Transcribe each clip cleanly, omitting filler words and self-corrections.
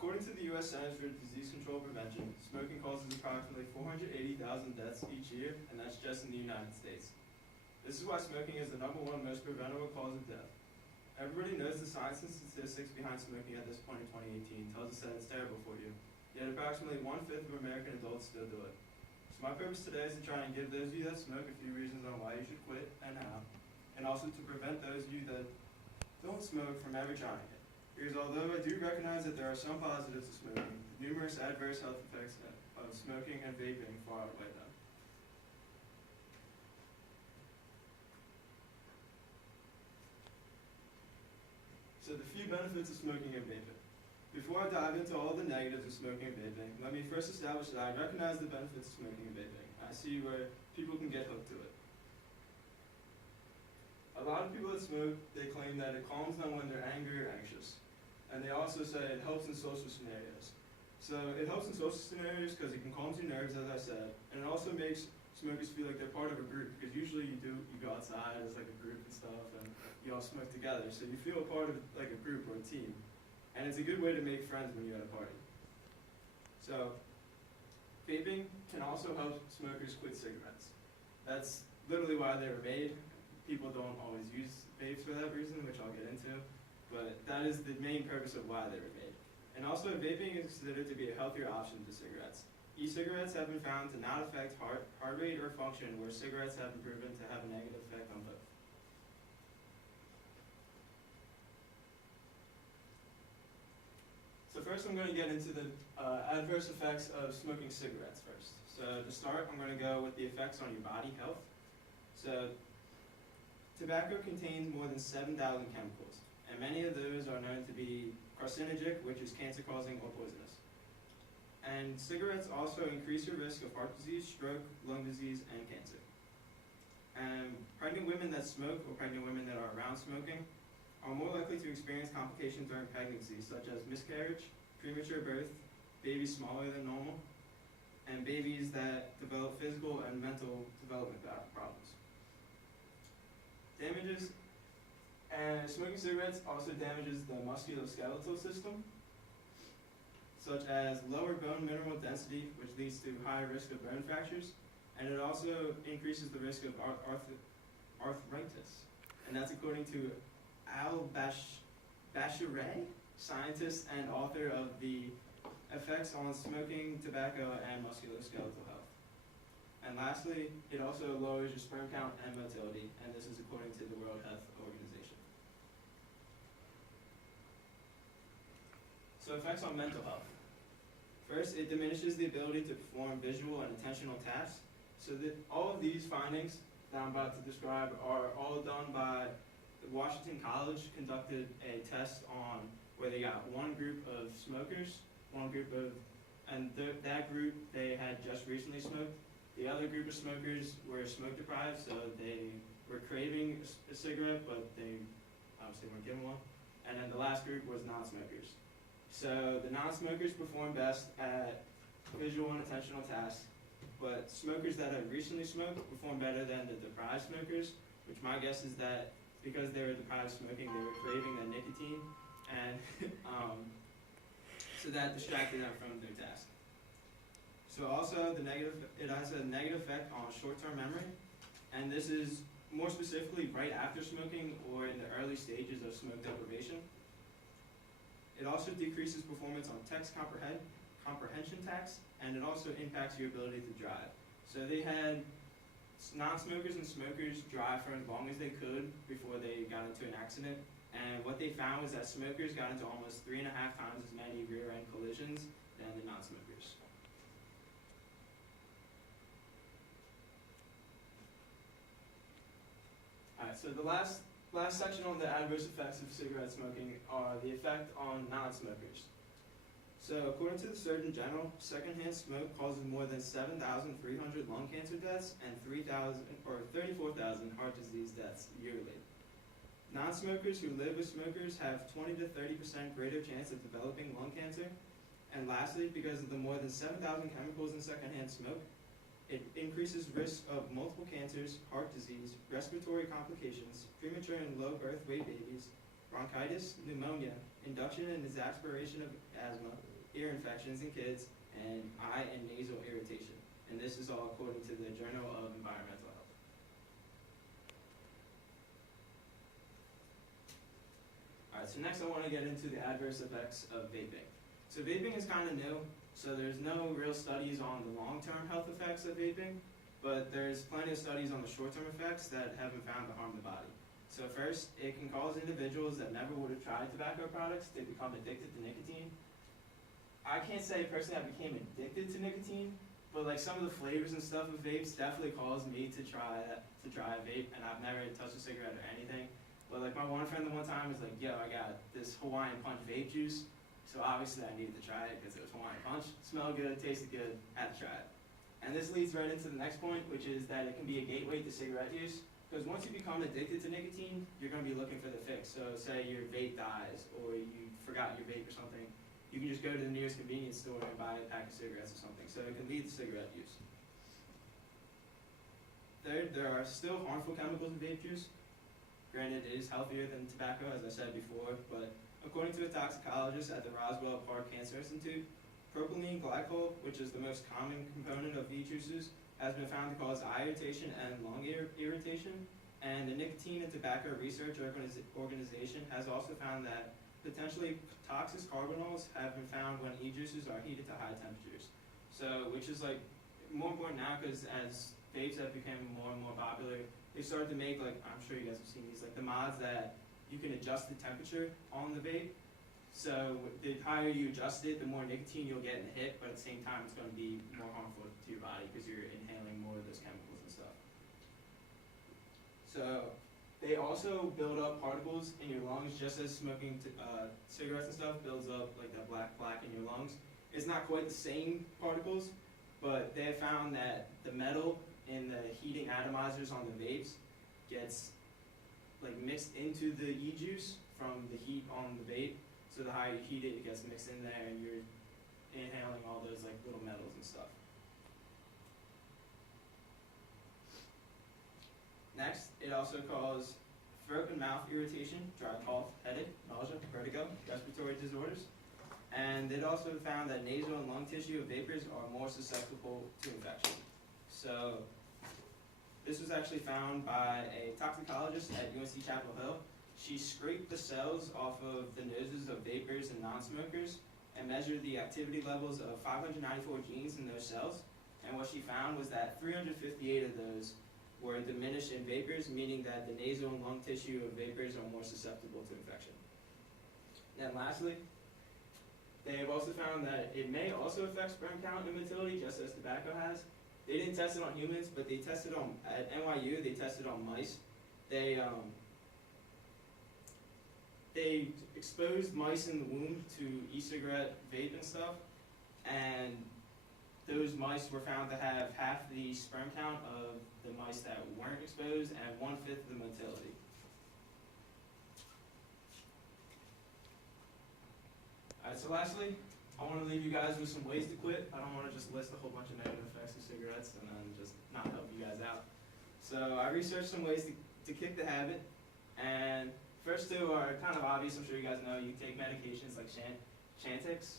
According to the U.S. Centers for Disease Control and Prevention, smoking causes approximately 480,000 deaths each year, and that's just in the United States. This is why smoking is the #1 most preventable cause of death. Everybody knows the science and statistics behind smoking at this point in 2018 tells us that it's terrible for you, yet approximately 1/5 of American adults still do it. So my purpose today is to try and give those of you that smoke a few reasons on why you should quit and how, and also to prevent those of you that don't smoke from ever trying it. Because although I do recognize that there are some positives to smoking, the numerous adverse health effects of smoking and vaping far outweigh them. So the few benefits of smoking and vaping. Before I dive into all the negatives of smoking and vaping, let me first establish that I recognize the benefits of smoking and vaping. I see where people can get hooked to it. A lot of people that smoke, they claim that it calms them when they're angry or anxious. And they also say it helps in social scenarios. So it helps in social scenarios because it can calm your nerves, as I said, and it also makes smokers feel like they're part of a group, because usually you go outside as like a group and stuff, and you all smoke together, so you feel a part of like a group or a team. And it's a good way to make friends when you're at a party. So vaping can also help smokers quit cigarettes. That's literally why they were made. People don't always use vapes for that reason, which I'll get into, but that is the main purpose of why they were made. And also, vaping is considered to be a healthier option to cigarettes. E-cigarettes have been found to not affect heart rate or function, where cigarettes have been proven to have a negative effect on both. So first I'm going to get into the adverse effects of smoking cigarettes first. So to start, I'm going to go with the effects on your body health. So tobacco contains more than 7,000 chemicals, and many of those are known to be carcinogenic, which is cancer-causing or poisonous. And cigarettes also increase your risk of heart disease, stroke, lung disease, and cancer. And pregnant women that smoke, or pregnant women that are around smoking, are more likely to experience complications during pregnancy, such as miscarriage, premature birth, babies smaller than normal, and babies that develop physical and mental development problems. Damages. And smoking cigarettes also damages the musculoskeletal system, such as lower bone mineral density, which leads to higher risk of bone fractures, and it also increases the risk of arthritis. And that's according to Al Bashireh, scientist and author of the effects on smoking, tobacco, and musculoskeletal health. And lastly, it also lowers your sperm count and motility, and this is according to the World Health Organization. So effects on mental health. First, it diminishes the ability to perform visual and attentional tasks. So that all of these findings that I'm about to describe are all done by Washington College. Conducted a test on where they got one group of smokers, that group they had just recently smoked. The other group of smokers were smoke deprived, so they were craving a cigarette, but they obviously weren't given one. And then the last group was non-smokers. So the non-smokers perform best at visual and attentional tasks, but smokers that have recently smoked perform better than the deprived smokers, which my guess is that because they were deprived of smoking, they were craving that nicotine, and so that distracted them from their task. So also it has a negative effect on short-term memory, and this is more specifically right after smoking or in the early stages of smoke deprivation. It also decreases performance on text comprehension tasks, and it also impacts your ability to drive. So they had non-smokers and smokers drive for as long as they could before they got into an accident, and what they found was that smokers got into almost 3.5 times as many rear-end collisions than the non-smokers. Alright, so the last section on the adverse effects of cigarette smoking are the effect on non-smokers. So according to the Surgeon General, secondhand smoke causes more than 7,300 lung cancer deaths and 34,000 heart disease deaths yearly. Non-smokers who live with smokers have 20 to 30% greater chance of developing lung cancer. And lastly, because of the more than 7,000 chemicals in secondhand smoke, it increases risk of multiple cancers, heart disease, respiratory complications, premature and low birth weight babies, bronchitis, pneumonia, induction and exasperation of asthma, ear infections in kids, and eye and nasal irritation. And this is all according to the Journal of Environmental Health. Alright, so next I want to get into the adverse effects of vaping. So vaping is kind of new, so there's no real studies on the long-term health effects of vaping, but there's plenty of studies on the short-term effects that have been found to harm the body. So first, it can cause individuals that never would have tried tobacco products to become addicted to nicotine. I can't say personally I became addicted to nicotine, but like some of the flavors and stuff of vapes definitely caused me to try a vape, and I've never touched a cigarette or anything. But like my one friend the one time was like, yo, I got this Hawaiian Punch vape juice, so obviously I needed to try it because it was Hawaiian Punch. Smelled good, tasted good, had to try it. And this leads right into the next point, which is that it can be a gateway to cigarette use. Because once you become addicted to nicotine, you're going to be looking for the fix. So say your vape dies, or you forgot your vape or something, you can just go to the nearest convenience store and buy a pack of cigarettes or something. So it can lead to cigarette use. Third, there are still harmful chemicals in vape juice. Granted, it is healthier than tobacco, as I said before, but according to a toxicologist at the Roswell Park Cancer Institute, propylene glycol, which is the most common component of vape juices, has been found to cause eye irritation and lung irritation. And the Nicotine and Tobacco Research Organization has also found that potentially toxic carbonyls have been found when e-juices are heated to high temperatures. So, which is like more important now because as vapes have become more and more popular, they started to make, like, I'm sure you guys have seen these, like the mods that you can adjust the temperature on the vape. So the higher you adjust it, the more nicotine you'll get in the hit, but at the same time it's going to be more harmful to your body because you're inhaling more of those chemicals and stuff. So they also build up particles in your lungs just as smoking cigarettes and stuff builds up like that black plaque in your lungs. It's not quite the same particles, but they have found that the metal in the heating atomizers on the vapes gets like mixed into the e-juice from the heat on the vape. So the higher you heat it, it gets mixed in there and you're inhaling all those like little metals and stuff. Next, it also causes throat and mouth irritation, dry cough, headache, nausea, vertigo, respiratory disorders. And it also found that nasal and lung tissue of vapors are more susceptible to infection. So this was actually found by a toxicologist at UNC Chapel Hill. She scraped the cells off of the noses of vapors and non-smokers and measured the activity levels of 594 genes in those cells. And what she found was that 358 of those were diminished in vapors, meaning that the nasal and lung tissue of vapors are more susceptible to infection. And lastly, they have also found that it may also affect sperm count and motility, just as tobacco has. They didn't test it on humans, but they tested on, at NYU, they tested on mice. They exposed mice in the womb to e-cigarette vape and stuff, and those mice were found to have half the sperm count of the mice that weren't exposed and 1/5 the motility. Alright, so lastly, I want to leave you guys with some ways to quit. I don't want to just list a whole bunch of negative effects of cigarettes and then just not help you guys out. So I researched some ways to kick the habit, and first two are kind of obvious. I'm sure you guys know. You take medications like Chantix,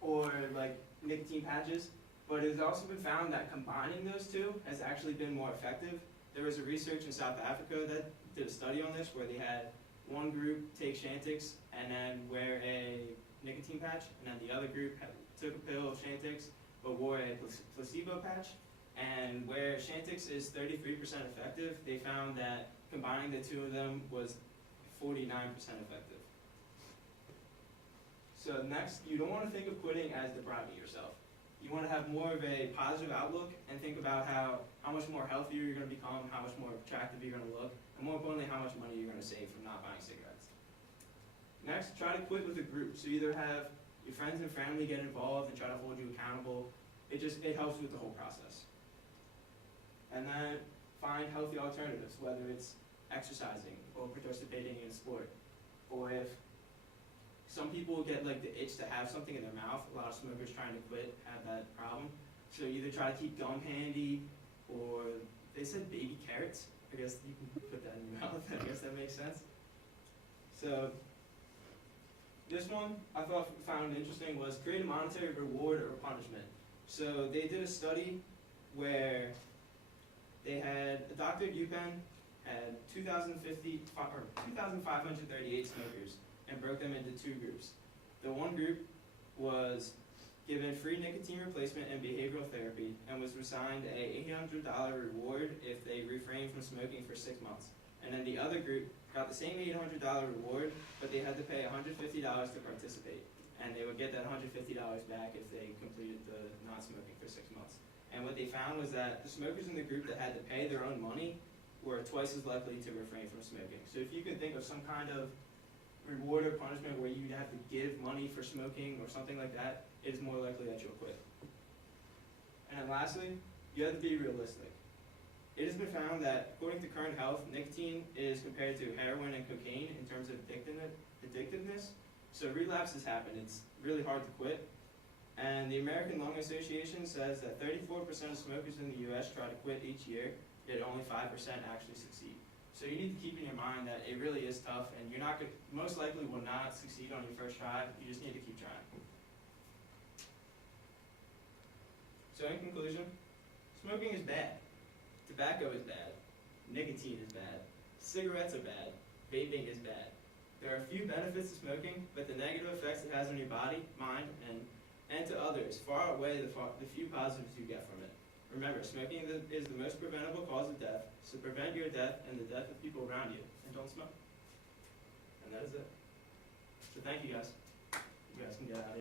or like nicotine patches. But it's also been found that combining those two has actually been more effective. There was a research in South Africa that did a study on this where they had one group take Chantix and then wear a nicotine patch, and then the other group took a pill of Chantix but wore a placebo patch. And where Chantix is 33% effective, they found that combining the two of them was 49% effective. So next, you don't want to think of quitting as depriving yourself. You want to have more of a positive outlook and think about how much more healthier you're going to become, how much more attractive you're going to look, and more importantly, how much money you're going to save from not buying cigarettes. Next, try to quit with a group. So either have your friends and family get involved and try to hold you accountable. It helps with the whole process. And then find healthy alternatives, whether it's exercising or participating in a sport. Or if some people get like the itch to have something in their mouth, a lot of smokers trying to quit have that problem. So either try to keep gum handy, or they said baby carrots. I guess you can put that in your mouth. I guess that makes sense. So this one I found interesting was create a monetary reward or punishment. So they did a study where they had Dr. UPenn had 2,538 smokers and broke them into two groups. The one group was given free nicotine replacement and behavioral therapy and was assigned a $800 reward if they refrained from smoking for 6 months. And then the other group got the same $800 reward, but they had to pay $150 to participate. And they would get that $150 back if they completed the not smoking for 6 months. And what they found was that the smokers in the group that had to pay their own money were twice as likely to refrain from smoking. So if you can think of some kind of reward or punishment where you'd have to give money for smoking or something like that, it is more likely that you'll quit. And then lastly, you have to be realistic. It has been found that, according to current health, nicotine is compared to heroin and cocaine in terms of addictiveness. So relapses happen. It's really hard to quit. And the American Lung Association says that 34% of smokers in the U.S. try to quit each year, yet only 5% actually succeed. So you need to keep in your mind that it really is tough, and you're not going, most likely will not succeed on your first try. You just need to keep trying. So in conclusion, smoking is bad. Tobacco is bad. Nicotine is bad. Cigarettes are bad. Vaping is bad. There are a few benefits to smoking, but the negative effects it has on your body, mind, and to others far outweigh the few positives you get from it. Remember, smoking is the most preventable cause of death, so prevent your death and the death of people around you, and don't smoke. And that is it. So thank you guys. You guys can get out of here.